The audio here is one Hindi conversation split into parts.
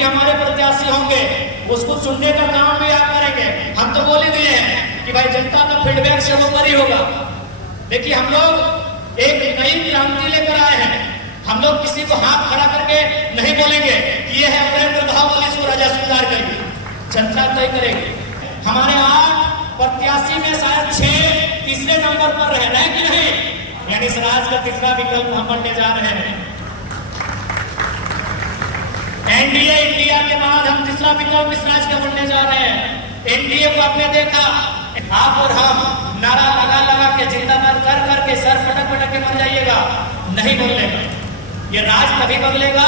भी हमारे प्रत्याशी होंगे उसको चुनने का काम भी आप करेंगे। हम तो बोल ही दिए हैं कि भाई जनता का फीडबैक से वो ऊपर ही होगा। देखिए हम लोग एक नई क्रांति लेकर आए हैं। हम लोग किसी को हाथ खड़ा करके नहीं बोलेंगे कि ये है अमरेंद्र बाहुबली इसको राजा स्वीकार करिए, जनता तय करेगी। हमारे 8 प्रत्याशी में शायद 6 तीसरे नंबर पर रहे हैं कि नहीं, यानी स्वराज का तीसरा विकल्प हम बनने जा रहे हैं। एनडीए इंडिया के बाद हम तीसरा विकल्प स्वराज का बनने जा रहे हैं। एनडीए को आपने देखा, आप और हम नारा लगा लगा के जिंदाबाद कर करके सर पटक पटक के मर जाइएगा, नहीं बदलेगा। ये राज तभी बदलेगा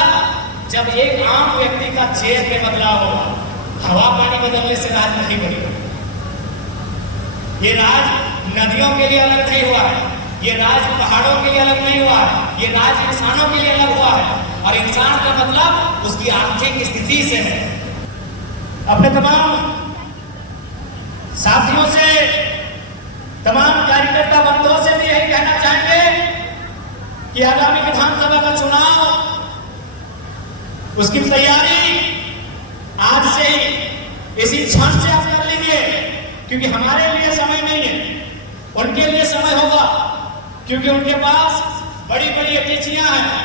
जब एक आम व्यक्ति का चेहरे में बदलाव होगा। हवा पानी बदलने से राज नहीं बनेगा। ये राज नदियों के लिए अलग नहीं हुआ है, ये राज पहाड़ों के लिए अलग नहीं हुआ है, ये राज इंसानों के लिए अलग हुआ है। और इंसान का मतलब उसकी आर्थिक स्थिति से है। अपने तमाम साथियों से, तमाम कार्यकर्ता बंधुओं से भी यही कहना चाहेंगे कि आगामी विधानसभा का चुनाव, उसकी तैयारी आज से ही इसी क्षण से आप कर लीजिए, क्योंकि हमारे लिए समय नहीं है, उनके लिए समय होगा। क्योंकि उनके पास बड़ी बड़ी अतिथियां हैं,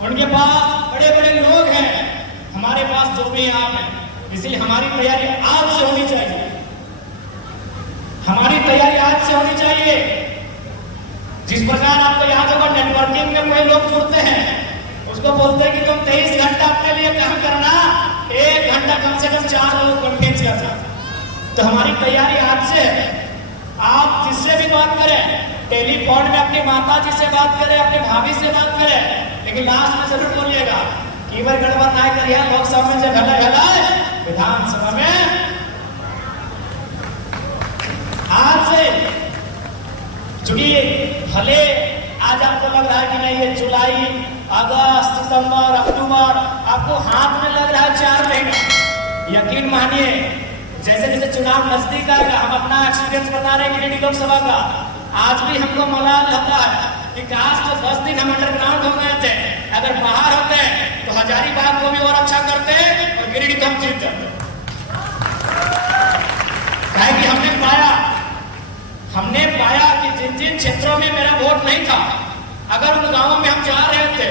उनके पास बड़े बड़े लोग हैं, हमारे पास जो भी आप हैं। इसलिए हमारी तैयारी आज से होनी चाहिए, हमारी तैयारी आज से होनी चाहिए। जिस प्रकार आपको याद होगा नेटवर्किंग में कोई लोग जुड़ते हैं, उसको बोलते हैं कि तुम 23 घंटा अपने लिए काम करना, 1 घंटा कम से कम 4 लोग कन्विंस करना। तो हमारी तैयारी आज से है। आप जिससे भी बात करें, टेलीफोन में अपनी माता जी से बात करें, अपने भाभी से बात करें, लेकिन लास्ट में जरूर बोलिएगा कि बार गड़बड़ ना करिए, लोकसभा में जो ढला ढला विधानसभा में आज से। चूंकि भले आज आपको लग रहा है कि नहीं, ये जुलाई, अगस्त, सितंबर, अक्टूबर आपको हाथ में लग रहा है 4 महीना। यकीन मानिए, जैसे जैसे चुनाव नजदीक आएगा, हम अपना एक्सपीरियंस बता रहे हैं गिरिडीह लोकसभा का, आज भी हमको मलाल होता है कि काश तो 10 दिन हम अंडरग्राउंड हो गए थे, अगर बाहर होते तो हजारीबाग को भी और अच्छा करते और गिरिडीह को हम जीत जाते। कि हमने पाया कि जिन जिन क्षेत्रों में मेरा वोट नहीं था, अगर उन गांवों में हम जा रहे थे,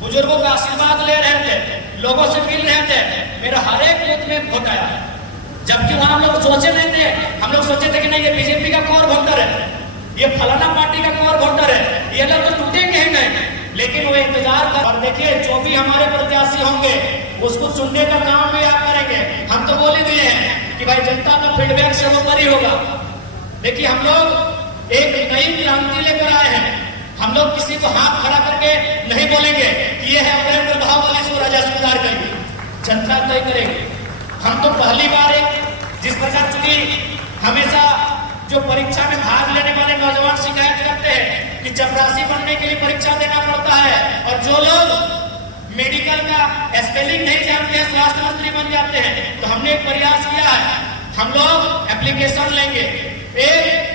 बुजुर्गों का आशीर्वाद ले रहे थे, लोगों से मिल रहे थे, मेरा हर एक बूथ में वोट आया। जबकि वहां हम लोग सोचे नहीं थे, हम लोग सोचे थे कि नहीं ये बीजेपी का कोर वोटर है, ये फलाना पार्टी का कोर वोटर है, ये लोग तो टूटेंगे ही नहीं। लेकिन वो इंतजार कर, और देखिए जो भी हमारे प्रत्याशी होंगे उसको चुनने का काम भी आप करेंगे। हम तो बोल ही दिए हैं कि भाई जनता का फीडबैक से वो ऊपर ही होगा। देखिए हम लोग एक नई क्रांति लेकर आए हैं। हम लोग किसी को हाथ खड़ा करके नहीं बोलेंगे कि ये है अमरेंद्र बाहुबली इसको राजा स्वीकार करिए, जनता तय करेगी। हम तो पहली बार जिस प्रकार चुनी, हमेशा जो परीक्षा में भाग लेने वाले नौजवान शिकायत करते हैं कि चपरासी बनने के लिए परीक्षा देना पड़ता है, और जो लोग मेडिकल का स्पेलिंग नहीं जानते हैं स्वास्थ्य मंत्री बन जाते हैं। तो हमने एक प्रयास किया है, हम लोग एप्लीकेशन लेंगे, एक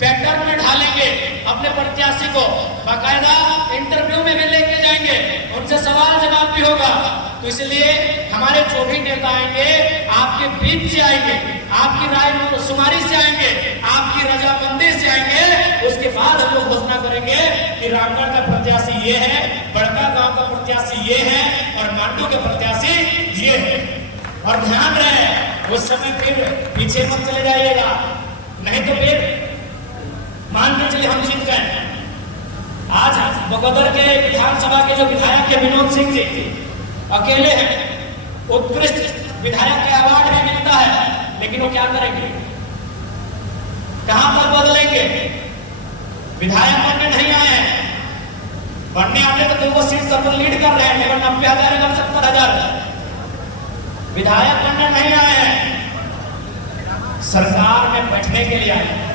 पैटर्न में ढालेंगे, अपने प्रत्याशी को बाकायदा इंटरव्यू में भी लेके जाएंगे, उनसे सवाल जवाब भी होगा। तो इसलिए हमारे जो भी नेता आएंगे आपके बीच से आएंगे, आपकी राय शुमारी से आएंगे, आपकी रजामंदी से आएंगे। उसके बाद हम लोग घोषणा करेंगे कि रामगढ़ का प्रत्याशी ये है, बड़का गांव का प्रत्याशी ये है, और मांडू के प्रत्याशी ये है। और ध्यान रहे उस समय फिर पीछे मत चले जाइएगा, नहीं तो फिर मान के चलिए हम जीत गए। आज बगोदर के विधानसभा के जो विधायक है विनोद सिंह जी अकेले हैं, उत्कृष्ट विधायक के अवार्ड भी मिलता है, लेकिन वो क्या करेंगे, कहां पर बदलेंगे? विधायक बनने नहीं आए हैं, बनने आते तो 2 सीट पर लीड कर रहे हैं, लेकिन 90,000 एवं 70,000 विधायक बनने नहीं आए हैं, सरकार में बैठने के लिए आए हैं।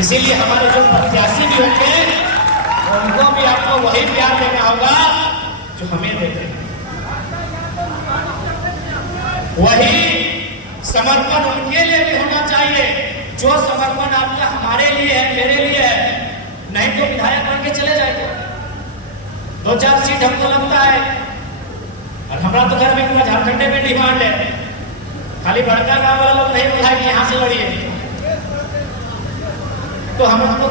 इसीलिए हमारे जो प्रत्याशी भी होंगे उनको भी आपको वही प्यार देना होगा जो हमें देते हैं, वही समर्पण उनके लिए भी होना चाहिए जो समर्पण आपका हमारे लिए है, मेरे लिए है। नहीं तो विधायक बन के चले जाएंगे, 2-4 सीट हमको लगता है, और हमारा तो घर में झारखंड में डिमांड है, खाली बड़का गांव वाला लोग नहीं बोला कि यहाँ से लड़िए, तो हम तो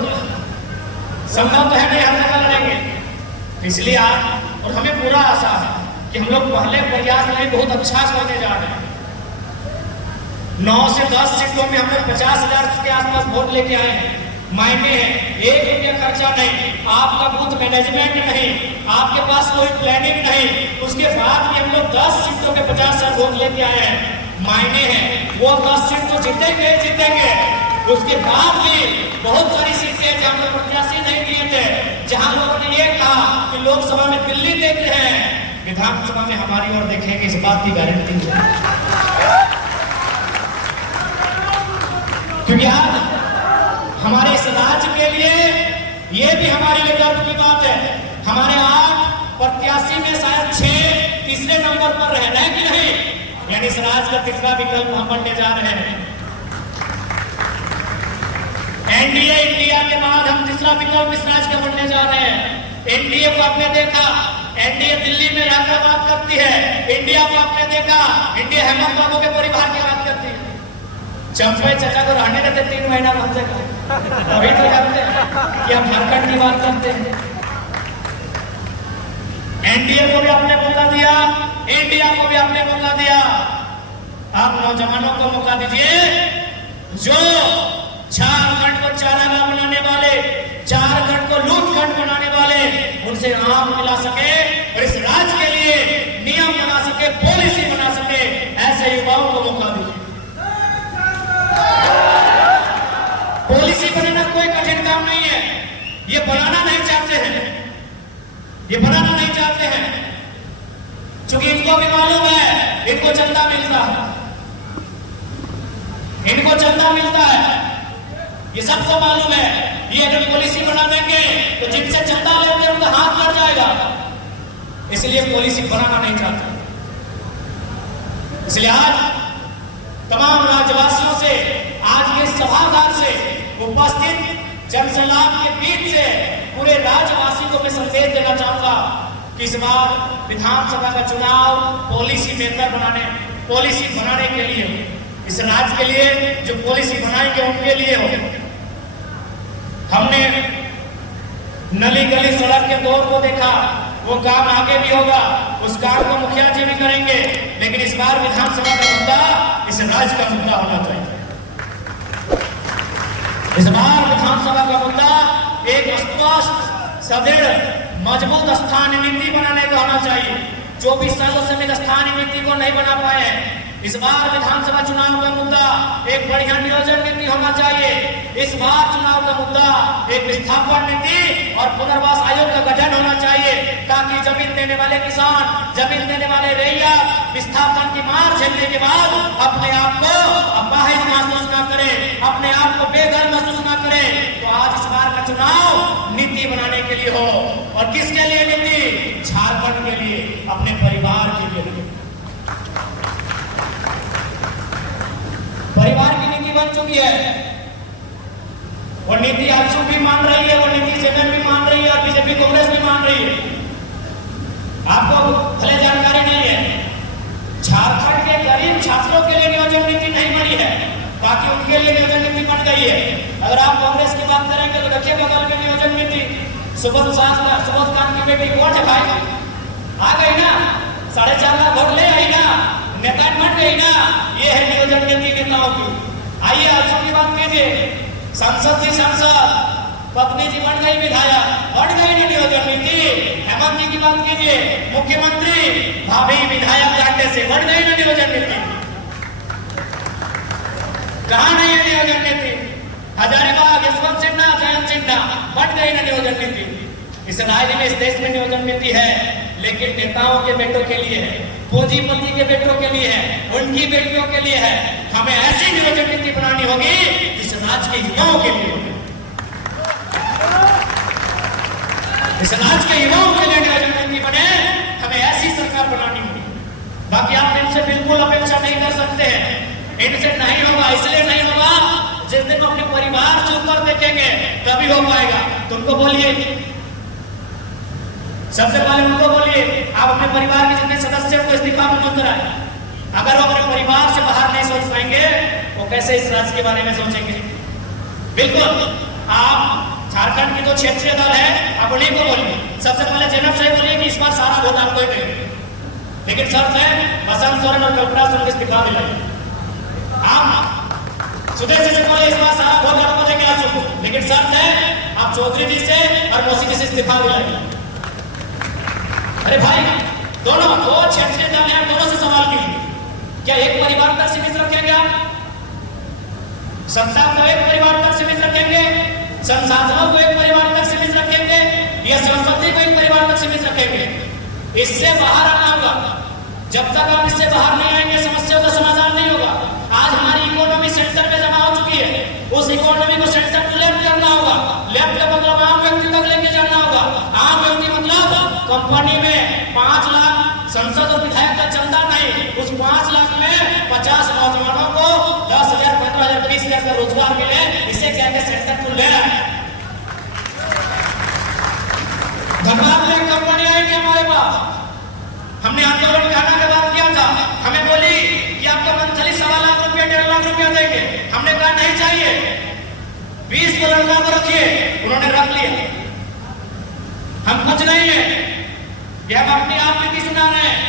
संभव तो है नहीं हम जगह लड़ेंगे। इसलिए आज और हमें पूरा आशा है कि हम लोग पहले प्रयास में बहुत अच्छा करने जा रहे हैं। 9 से 10 सीटों में हम लोग 50,000 के आसपास वोट लेके आए हैं। मायने हैं, 1 रुपया खर्चा नहीं, आपका बूथ मैनेजमेंट नहीं, आपके पास कोई प्लानिंग नहीं, उसके बाद भी हम लोग 10 सीटों पे 50,000 वोट लेके आए हैं। मायने हैं, वो 10 सीट तो जीतेंगे, उसके बाद भी बहुत सारी सीटें जहां पर प्रत्याशी नहीं दिए थे, जहां लोगों ने ये कहा कि लोकसभा में दिल्ली देख रहे हैं, विधानसभा में हमारी ओर देखेंगे, इस बात की गारंटी है। क्योंकि आज हमारे इस राज्य के लिए ये भी हमारे लिए गर्व की बात है, हमारे 8 प्रत्याशी में शायद 6 तीसरे नंबर पर रहे हैं कि नहीं, यानी इस राज्य का तीसरा विकल्प हम बनने जा रहे हैं। एनडीए इंडिया के बाद हम तीसरा विकल्प इस राज्य का बनने जा रहे हैं। एनडीए को आपने देखा, एनडीए दिल्ली में रहकर बात करती है, इंडिया को आपने देखा, इंडिया हेमंत बाबू के परिवार की बात करती है। चंपई चाचा को रहने देते 3 महीना कम से कम, अभी तो करते हैं कि हम झारखंड की बात करते हैं। एनडीए को भी आपने मौका दिया, इंडिया को भी आपने मौका दिया, आप नौजवानों को मौका दीजिए जो झारखंड को चारागाह बनाने वाले, झारखंड को लूटखंड बनाने वाले, उनसे आम मिला सके और इस राज्य के लिए नियम बना सके, पॉलिसी बना सके, ऐसे युवाओं को मौका दीजिए। पॉलिसी बनाना कोई कठिन काम नहीं है, ये बनाना नहीं चाहते हैं, ये बनाना नहीं चाहते हैं, क्योंकि इनको भी मालूम है इनको चंदा मिलता है, इनको चंदा मिलता है, ये सबको मालूम है। ये अगर पॉलिसी बना देंगे तो जिनसे चंदा लेते हैं उनका हाथ कट जाएगा, इसलिए पॉलिसी बनाना नहीं चाहते। इसलिए आज तमाम राज्यवासियों से, आज के सभागार से उपस्थित जनसैलाब के बीच से पूरे राज्यवासी को मैं संदेश देना चाहूंगा कि इस बार विधानसभा का चुनाव पॉलिसी बेहतर बनाने, पॉलिसी बनाने के लिए, इस राज्य के लिए जो पॉलिसी बनाएंगे उनके लिए हो। हमने नली गली सड़क के दौर को देखा, वो काम आगे भी होगा, उस काम को मुखिया जी भी करेंगे, लेकिन इस बार विधानसभा का मुद्दा इस राज्य का मुद्दा होना चाहिए। इस बार विधानसभा का मुद्दा एक स्पष्ट, सदृढ़, मजबूत स्थानीय नीति बनाने का होना चाहिए। 24 सालों से एक स्थानीय नीति को नहीं बना पाए हैं। इस बार विधानसभा चुनाव का मुद्दा एक बढ़िया नियोजन नीति होना चाहिए। इस बार चुनाव का मुद्दा एक विस्थापन नीति और पुनर्वास आयोग का गठन होना चाहिए, ताकि जमीन देने वाले किसान, जमीन देने वाले रैया विस्थापन की मार झेलने के बाद अपने आप को अपाहिज महसूस न करे, अपने आप को बेघर महसूस न करे। तो आज इस बार का चुनाव नीति बनाने के लिए हो, और किसके लिए नीति? झारखंड के लिए, अपने परिवार के लिए। परिवार की नीति बन चुकी है, वो नीति आजसू भी मान रही है, वो नीति जेपीएम भी मान रही है और बीजेपी कांग्रेस भी मान रही है। आपको भले जानकारी नहीं है, झारखंड के गरीब छात्रों के लिए नियोजन नीति नहीं बनी है, बाकी उनके लिए नियोजन नीति बन गई है। अगर आप कांग्रेस की बात करेंगे तो देखिए बगल में नियोजन नीति, सुबोध कांत की बेटी कौन है भाई, आ गई ना, 4.5 लाख वोट ले आई ना, नेता बन गई ना, ये है नियोजन नीति नेताओं की। आइए आजसू की बात कीजिए, संसद जी सांसद, पत्नी जी बन गई विधायक, बन गई ना नियोजन नीति। हेमंत जी की बात कीजिए, मुख्यमंत्री, भाभी विधायक जानने से बन गई ना नियोजन नीति। कहां नहीं है नियोजन नीति? हजारीबाग, यशवंत सिन्हा, जयंत सिन्हा, बन गई ना नियोजन नीति। इस राज्य में, इस देश में नियोजन नीति है, लेकिन नेताओं के बेटों के लिए है, पूंजीपति के बेटों के लिए है, उनकी बेटियों के लिए है। हमें ऐसी नियोजन नीति बनानी होगी जिस राज्य के युवाओं के लिए, इस राज्य के युवाओं के लिए नियोजन नीति बने। हमें ऐसी सरकार बनानी होगी। बाकी आप इनसे बिल्कुल अपेक्षा नहीं कर सकते हैं, इनसे नहीं होगा। इसलिए नहीं होगा, जिस दिन अपने परिवार से ऊपर देखेंगे तभी हो पाएगा। तुमको बोलिए, सबसे पहले उनको बोलिए, आप अपने परिवार के जितने सदस्य को इस्तीफा क्यों कराए? अगर वो अपने परिवार से बाहर नहीं सोच पाएंगे वो कैसे इस राज्य के बारे में सोचेंगे? बिल्कुल, आप झारखंड की तो क्षेत्रीय दल है, आप उन्हीं को बोलिए। सबसे पहले जैनब साहब बोलिए कि इस बार सारा वोट आपको ही देंगे, लेकिन शर्त है बसंत सोरेन और कल्पना सोरेन को इस्तीफा दिलाइए। आप सुदेश जी से बोले इस बार सारा वोट आपको देंगे आंसू को, लेकिन शर्त है आप चौधरी जी से और मौसी जी से इस्तीफा दिलाइए। अरे भाई, दोनों दो क्षेत्रीय दल हैं, दोनों से सवाल कीजिए। क्या एक परिवार तक सीमित रखेंगे आप? सत्ता को एक परिवार तक सीमित रखेंगे? संसाधनों को एक परिवार तक सीमित रखेंगे या संपत्ति को एक परिवार तक सीमित रखेंगे? इससे बाहर आना होगा। जब तक आप इससे बाहर नहीं आएंगे समस्याओं का समाधान नहीं होगा। आज हमारी इकोनॉमी सेंटर पे जमा हो चुकी है, उस इकोनॉमी को सेंटर टू लेफ्ट करना होगा। लेफ्ट का मतलब आम व्यक्ति तक लेके जाना होगा। आम व्यक्ति मतलब कंपनी में 5 लाख संसद और विधायक का चंदा नहीं, उस 5 लाख में 50 नौजवानों को 10,000, 15,000, 20,000 का रोजगार मिले, इसे कहते सेंटर टू लेफ्ट। धनबाद में कंपनी आएगी हमारे पास, हमने आंदोलन करने के बाद किया था, हमें बोली कि आपको मंथली 1.25 लाख रुपया 1.5 लाख रुपया देंगे। हमने कहा नहीं चाहिए, 20 को लड़का को रखिए, उन्होंने रख लिया। हम कुछ नहीं है, ये हम अपनी आप की सुना रहे हैं।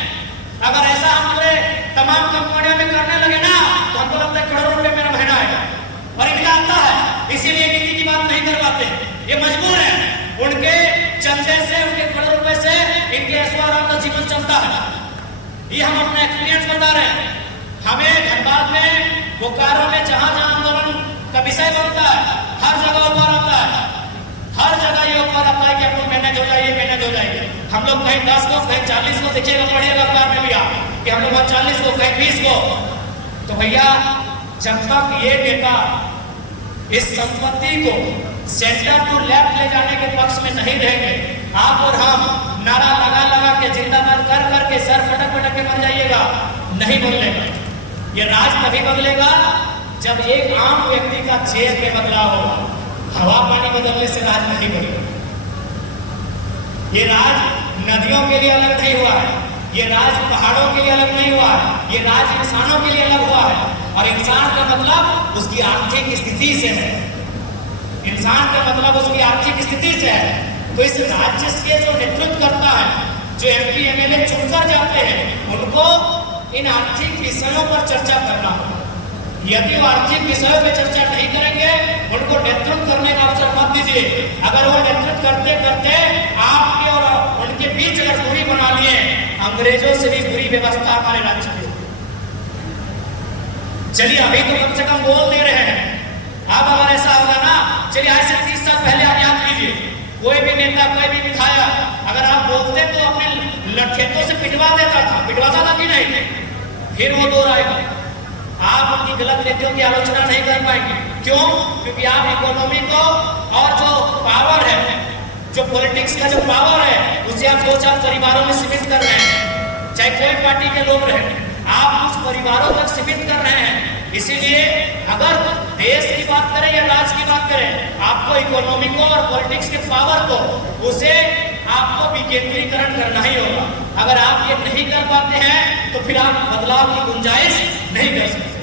अगर ऐसा हम पूरे तमाम कंपनियों में करने लगे ना तो हमको लगता है करोड़ों रुपए मेरा महीना आएगा, और इनका आता है, इसीलिए नीति की बात नहीं कर पाते। ये मजबूर है, उनके चंदे से, उनके करोड़ रुपए से इनके ऐश्वर्य का जीवन चलता है। ये हम अपना एक्सपीरियंस बता रहे हैं। हमें धनबाद में, बोकारो में, जहां जहां आंदोलन का विषय बनता है, हर जगह ऊपर आता है, हर जगह ये ऊपर आता है कि आप लोग मैनेज हो जाइए, मैनेज हो जाइए। हम लोग कहीं 10 को, कहीं 40 को, देखिएगा पढ़िएगा अखबार में भी आप कि हम लोग 40 को, कहीं 20 को। तो भैया, जब तक ये नेता इस संपत्ति को सेंटर टू लेफ्ट ले जाने के पक्ष में नहीं रहेंगे, आप और हम नारा लगा लगा के, जिंदाबाद कर करके, सर पटक पटक के मर जाइएगा, नहीं बदलेगा। ये राज तभी बदलेगा जब एक आम व्यक्ति का चेहरे पे बदलाव होगा। हवा पानी बदलने से राज नहीं बदलेगा। ये राज नदियों के लिए अलग नहीं हुआ है, ये राज पहाड़ों के लिए अलग नहीं हुआ है, ये राज इंसानों के लिए अलग हुआ है। और इंसान का मतलब उसकी आर्थिक स्थिति से है, इंसान का मतलब उसकी आर्थिक स्थिति से है। तो इस राज्य के जो नेतृत्व करता है, जो MP MLA चुनकर जाते हैं, उनको इन आर्थिक विषयों पर चर्चा करना होगा। यदि वो आर्थिक विषयों पर चर्चा नहीं करेंगे, उनको नेतृत्व करने का अवसर मत दीजिए। अगर वो नेतृत्व करते करते आपके और उनके बीच अगर दूरी बना लिए, अंग्रेजों से भी बुरी व्यवस्था हमारे राज्य में। चलिए, अभी तो कम से कम बोल दे रहे हैं। अब अगर ऐसा होगा ना, चलिए आज से 30 साल पहले आप याद कीजिए, कोई भी नेता, कोई भी विधायक अगर आप बोलते तो अपने लठेतों से पिटवा देता था, पिटवाता था कि नहीं? फिर वो दौर आएगा। आप उनकी गलत नीतियों की आलोचना नहीं कर पाएंगे। क्यों? क्योंकि आप इकोनॉमी को और जो पावर है, जो पॉलिटिक्स का जो पावर है, उसे आप 2-4 परिवारों में सीमित कर रहे हैं। चाहे कोई पार्टी के लोग रहे, आप कुछ परिवारों तक सीमित कर रहे हैं। इसीलिए अगर देश की बात करें या राज्य की बात करें, आपको इकोनॉमी को और पॉलिटिक्स के पावर को, उसे आपको विकेंद्रीकरण करना ही होगा। अगर आप ये नहीं कर पाते हैं तो फिर आप बदलाव की गुंजाइश नहीं कर सकते।